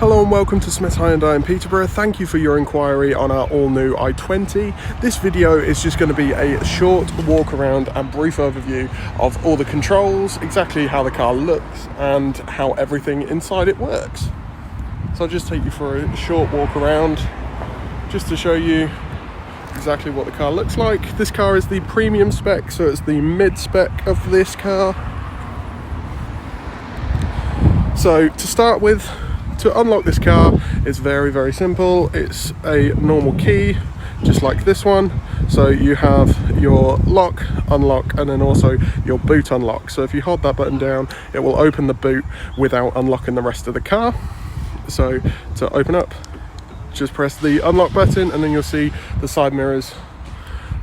Hello and welcome to Smith's Hyundai in Peterborough. Thank you for your inquiry on our all-new i20. This video is just going to be a short walk around and brief overview of all the controls, exactly how the car looks and how everything inside it works. So I'll just take you for a short walk around just to show you exactly what the car looks like. This car is the premium spec, so it's the mid spec of this car. So to start with, to unlock this car, it's very simple. It's a normal key, just like this one. So you have your lock, unlock, and then also your boot unlock. So if you hold that button down, it will open the boot without unlocking the rest of the car. So to open up, just press the unlock button and then you'll see the side mirrors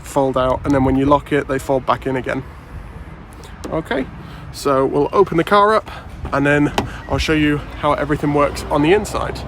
fold out, and then when you lock it, they fold back in again. Okay, so we'll open the car up and then I'll show you how everything works on the inside.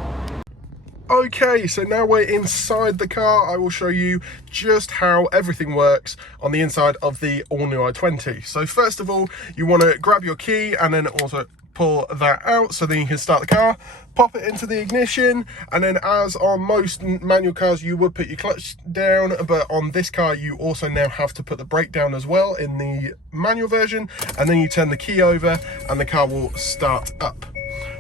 Okay, so now we're inside the car. I will show you just how everything works on the inside of the all-new i20. So first of all, you want to grab your key and then also pull that out so then you can start the car, pop it into the ignition, and then as on most manual cars you would put your clutch down, but on this car you also now have to put the brake down as well in the manual version, and then you turn the key over and the car will start up.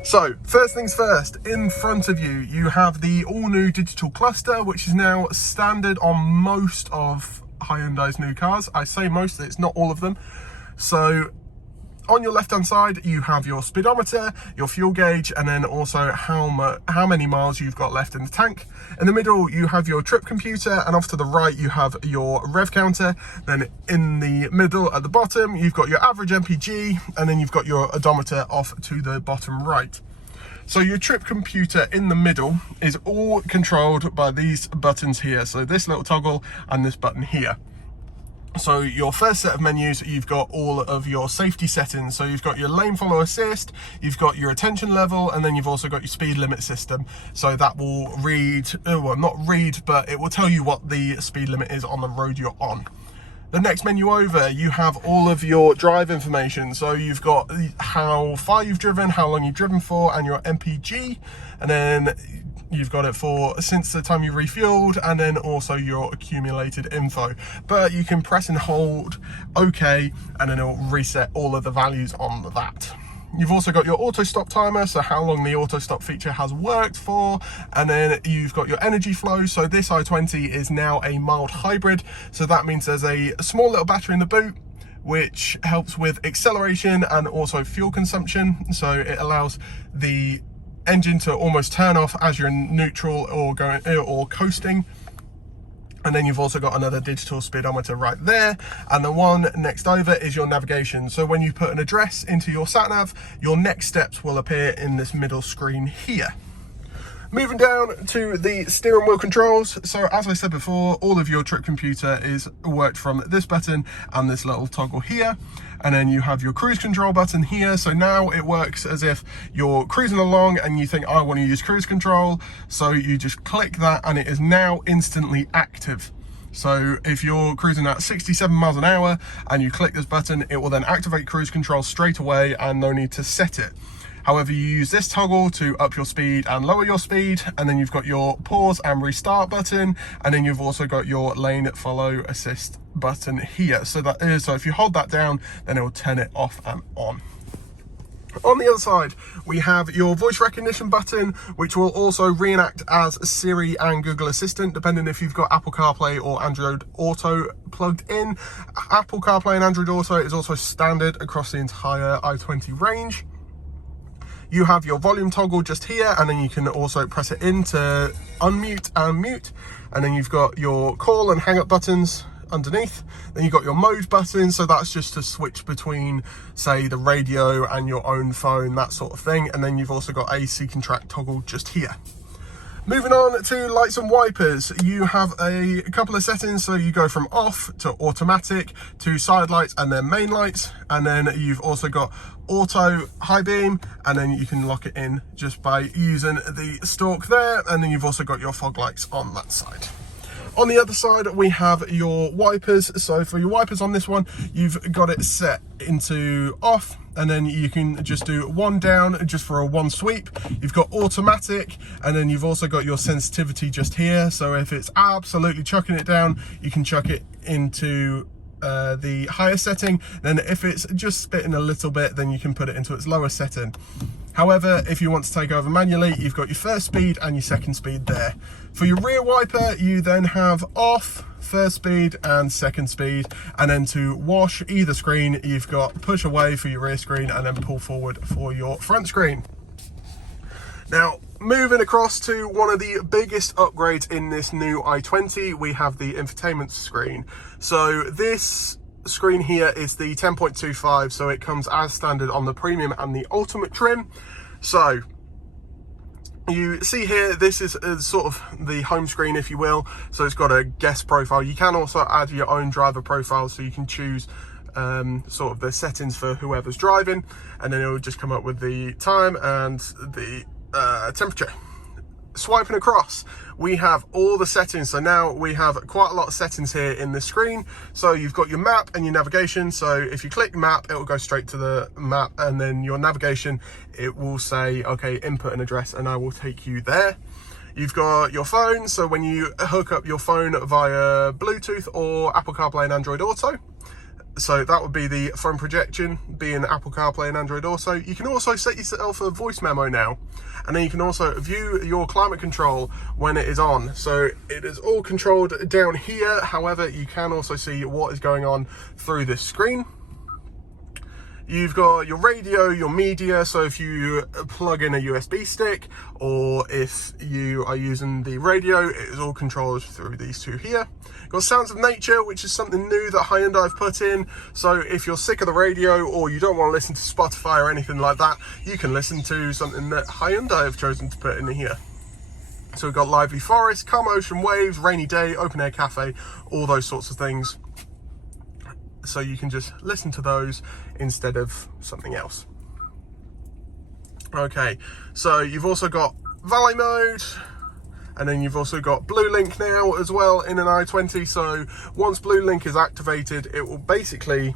So first things first, in front of you you have the all-new digital cluster, which is now standard on most of Hyundai's new cars. I say most, it's not all of them. So on your left hand side you have your speedometer, your fuel gauge, and then also how many miles you've got left in the tank. In the middle you have your trip computer, and off to the right you have your rev counter. Then in the middle at the bottom you've got your average MPG, and then you've got your odometer off to the bottom right. So your trip computer in the middle is all controlled by these buttons here, so this little toggle and this button here. So your first set of menus, you've got all of your safety settings. So you've got your lane follow assist, you've got your attention level, and then you've also got your speed limit system. So that will read, well not read, but it will tell you what the speed limit is on the road you're on. The next menu over, you have all of your drive information. So you've got how far you've driven, how long you've driven for, and your MPG, and then you've got it for since the time you refueled, and then also your accumulated info. But you can press and hold OK, and then it'll reset all of the values on that. You've also got your auto stop timer, so how long the auto stop feature has worked for, and then you've got your energy flow. So this i20 is now a mild hybrid, so that means there's a small little battery in the boot which helps with acceleration and also fuel consumption. So it allows the engine to almost turn off as you're in neutral or going or coasting. And then you've also got another digital speedometer right there, and the one next over is your navigation. So when you put an address into your sat nav, your next steps will appear in this middle screen here. Moving down to the steering wheel controls. So as I said before, all of your trip computer is worked from this button and this little toggle here. And then you have your cruise control button here. So now it works as if you're cruising along and you think, I want to use cruise control. So you just click that and it is now instantly active. So if you're cruising at 67 miles an hour and you click this button, it will then activate cruise control straight away and no need to set it. However, you use this toggle to up your speed and lower your speed, and then you've got your pause and restart button, and then you've also got your lane follow assist button here. So that is, so if you hold that down, then it will turn it off and on. On the other side, we have your voice recognition button, which will also reenact as Siri and Google Assistant, depending if you've got Apple CarPlay or Android Auto plugged in. Apple CarPlay and Android Auto is also standard across the entire i20 range. You have your volume toggle just here, and then you can also press it in to unmute and mute. And then you've got your call and hang up buttons underneath. Then you've got your mode button, so that's just to switch between, say, the radio and your own phone, that sort of thing. And then you've also got a seek and track toggle just here. Moving on to lights and wipers, you have a couple of settings. So you go from off to automatic to side lights and then main lights, and then you've also got auto high beam, and then you can lock it in just by using the stalk there, and then you've also got your fog lights on that side. On the other side, we have your wipers. So for your wipers on this one, you've got it set into off, and then you can just do one down just for a one sweep. You've got automatic, and then you've also got your sensitivity just here. So if it's absolutely chucking it down, you can chuck it into the higher setting. Then if it's just spitting a little bit, then you can put it into its lower setting. However, if you want to take over manually, you've got your first speed and your second speed there. For your rear wiper, you then have off, first speed and second speed, and then to wash either screen, you've got push away for your rear screen and then pull forward for your front screen. Now, moving across to one of the biggest upgrades in this new i20, we have the infotainment screen. So this screen here is the 10.25, so it comes as standard on the premium and the ultimate trim. So you see here, this is sort of the home screen, if you will. So it's got a guest profile. You can also add your own driver profile, so you can choose sort of the settings for whoever's driving, and then it will just come up with the time and the temperature. Swiping across, we have all the settings. So now we have quite a lot of settings here in the screen. So you've got your map and your navigation. So if you click map, it will go straight to the map, and then your navigation, it will say, okay, input an address, and I will take you there. You've got your phone. So when you hook up your phone via Bluetooth or Apple CarPlay and Android Auto, so that would be the phone projection being Apple CarPlay and Android Auto. You can also set yourself a voice memo now, and then you can also view your climate control when it is on. So it is all controlled down here. However, you can also see what is going on through this screen. You've got your radio, your media, so if you plug in a USB stick or if you are using the radio, it is all controlled through these two here. You've got Sounds of Nature, which is something new that Hyundai have put in. So if you're sick of the radio or you don't want to listen to Spotify or anything like that, you can listen to something that Hyundai have chosen to put in here. So we've got Lively Forest, Calm Ocean Waves, Rainy Day, Open Air Cafe, all those sorts of things. So you can just listen to those instead of something else. Okay, so you've also got valet mode, and then you've also got Blue Link now as well in an i20. So once Blue Link is activated, it will basically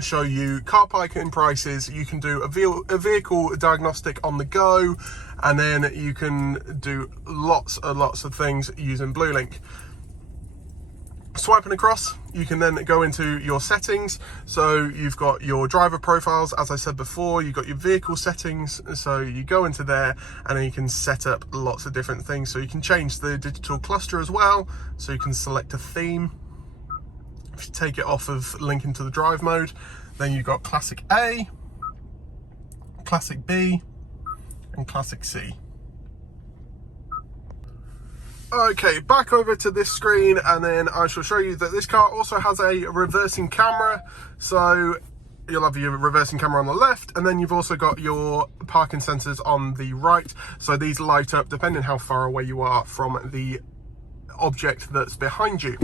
show you car parking prices. You can do a vehicle diagnostic on the go, and then you can do lots and lots of things using Blue Link. Swiping across, you can then go into your settings. So you've got your driver profiles, as I said before. You've got your vehicle settings, so you go into there and then you can set up lots of different things. So you can change the digital cluster as well, so you can select a theme. If you take it off of link into the drive mode, then you've got Classic A, Classic B and Classic C. Okay, back over to this screen, and then I shall show you that this car also has a reversing camera. So you'll have your reversing camera on the left, and then you've also got your parking sensors on the right. So these light up depending how far away you are from the object that's behind you.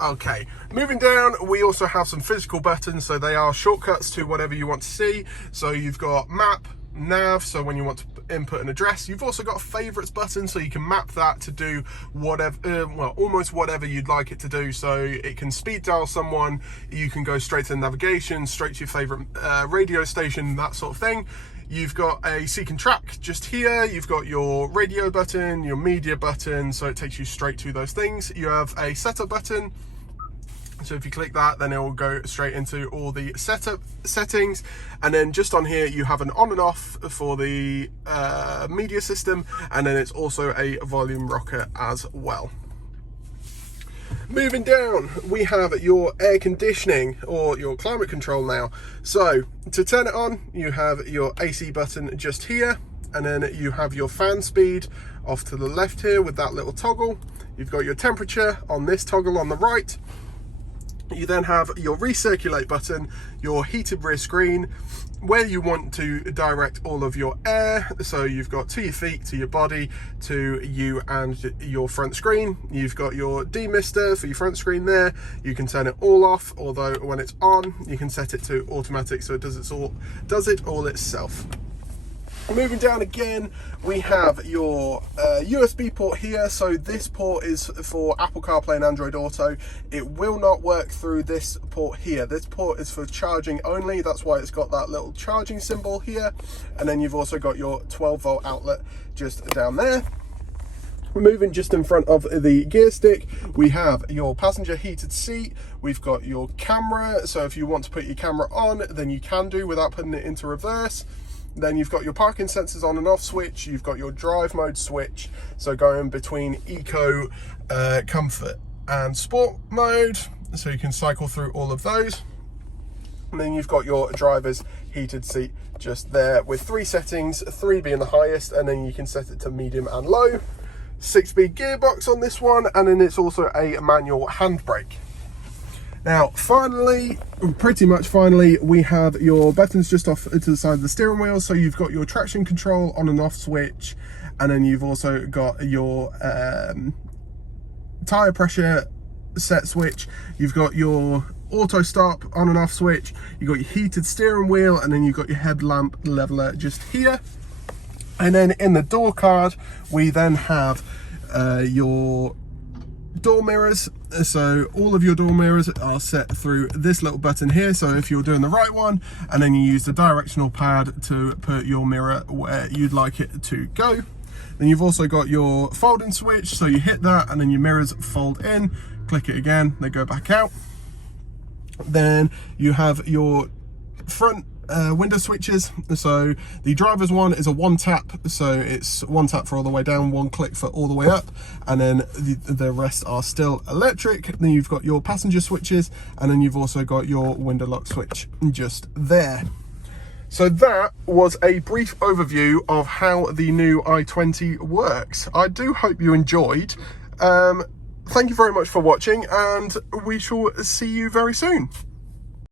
Okay, moving down, we also have some physical buttons. So they are shortcuts to whatever you want to see. So you've got map, nav, so when you want to input an address. You've also got a favorites button, so you can map that to do whatever, well, almost whatever you'd like it to do. So it can speed dial someone, you can go straight to navigation, straight to your favorite radio station, that sort of thing. You've got a seek and track just here. You've got your radio button, your media button, so it takes you straight to those things. You have a setup button. So if you click that, then it will go straight into all the setup settings. And then just on here, you have an on and off for the media system. And then it's also a volume rocker as well. Moving down, we have your air conditioning or your climate control now. So to turn it on, you have your AC button just here. And then you have your fan speed off to the left here with that little toggle. You've got your temperature on this toggle on the right. You then have your recirculate button, your heated rear screen, where you want to direct all of your air. So you've got to your feet, to your body, to you and your front screen. You've got your demister for your front screen there. You can turn it all off, although when it's on, you can set it to automatic, so it does it all itself. Moving down again, we have your USB port here. So this port is for Apple CarPlay and Android Auto. It will not work through this port here. This port is for charging only. That's why it's got that little charging symbol here. And then you've also got your 12-volt outlet just down there. Moving just in front of the gear stick, we have your passenger heated seat. We've got your camera. So if you want to put your camera on, then you can do without putting it into reverse. Then you've got your parking sensors on and off switch. You've got your drive mode switch. So going between eco, comfort and sport mode. So you can cycle through all of those. And then you've got your driver's heated seat just there with 3 settings, 3 being the highest, and then you can set it to medium and low. 6-speed gearbox on this one, and then it's also a manual handbrake. Now, finally, pretty much finally, we have your buttons just off to the side of the steering wheel. So you've got your traction control on and off switch, and then you've also got your tire pressure set switch. You've got your auto stop on and off switch. You've got your heated steering wheel, and then you've got your headlamp leveler just here. And then in the door card, we then have your door mirrors. So all of your door mirrors are set through this little button here. So if you're doing the right one, and then you use the directional pad to put your mirror where you'd like it to go. Then you've also got your folding switch. So you hit that and then your mirrors fold in, click it again, they go back out. Then you have your front window switches. So the driver's one is a 1 tap, so it's 1 tap for all the way down, 1 click for all the way up, and then the rest are still electric. Then you've got your passenger switches, and then you've also got your window lock switch just there. So that was a brief overview of how the new i20 works. I do hope you enjoyed. Thank you very much for watching, and we shall see you very soon.